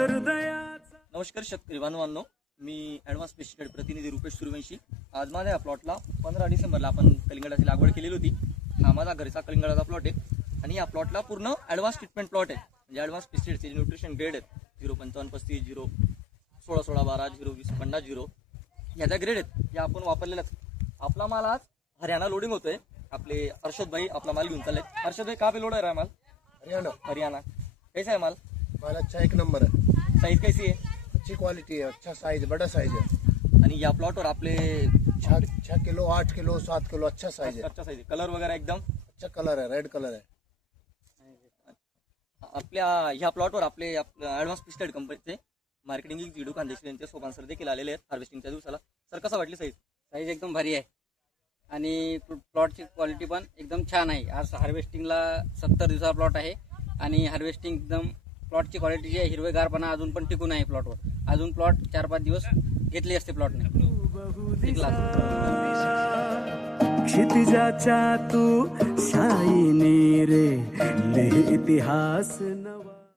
नमस्कार शेतकरी बांधवांनो, मी ॲडव्हान्स पेस्टिसाइड प्रतिनिधी रुपेश सूर्यवंशी. आज माझ्या या प्लॉटला 15 डिसेंबरला आपण कलिंगडाची लागवड केलेली होती. हा माझा घरचा कलिंगडाचा प्लॉट आहे आणि या प्लॉटला पूर्ण ॲडव्हान्स ट्रीटमेंट प्लॉट आहे. म्हणजे ॲडव्हान्स पेस्टिसाइडचे न्यूट्रिशन ग्रेड आहेत 05535 0 16 16 12 0 20 50 0 ह्याचा ग्रेड आहेत. या आपण वापरलेलाच. आपला माल आज हरियाणा लोडिंग होतोय. आपले हर्षद भाई आपला माल घेऊन चालले. हर्षद भाई कहाँ पे लोड है माल? हरियाणा. कैसा है माल? माल अच्छा 1 नंबर है। साइज कैसी है? अच्छी क्वालिटी है, अच्छा साइज, बड़ा साइज है। आणि या प्लॉटवर आपले 6 किलो 8 किलो 7 किलो अच्छा साइज है। अच्छा साइज आहे. कलर वगैरे एकदम अच्छा कलर है, रेड कलर है। आपल्या ह्या प्लॉटवर आपले ॲडव्हान्स पेस्टिसाइड कंपनीचे मार्केटिंग एक्झिक्युटिव्ह खानदेशी यांचे सोपान सर देखील आलेले आहेत हार्वेस्टिंगच्या दिवसाला. सर कसं वाटली साईज? साईज एकदम भारी आहे आणि प्लॉटची क्वालिटी पण एकदम छान आहे. आज हार्वेस्टिंगला 70 दिवसाचा प्लॉट आहे आणि हार्वेस्टिंग एकदम प्लॉटची क्वालिटी जी आहे, हिरवेगारपणा अजून पण टिकून आहे प्लॉटवर. अजून प्लॉट 4-5 दिवस घेतली असते प्लॉटने. क्षितिजाच्या तू शाईनी रे, ले इतिहास नवा.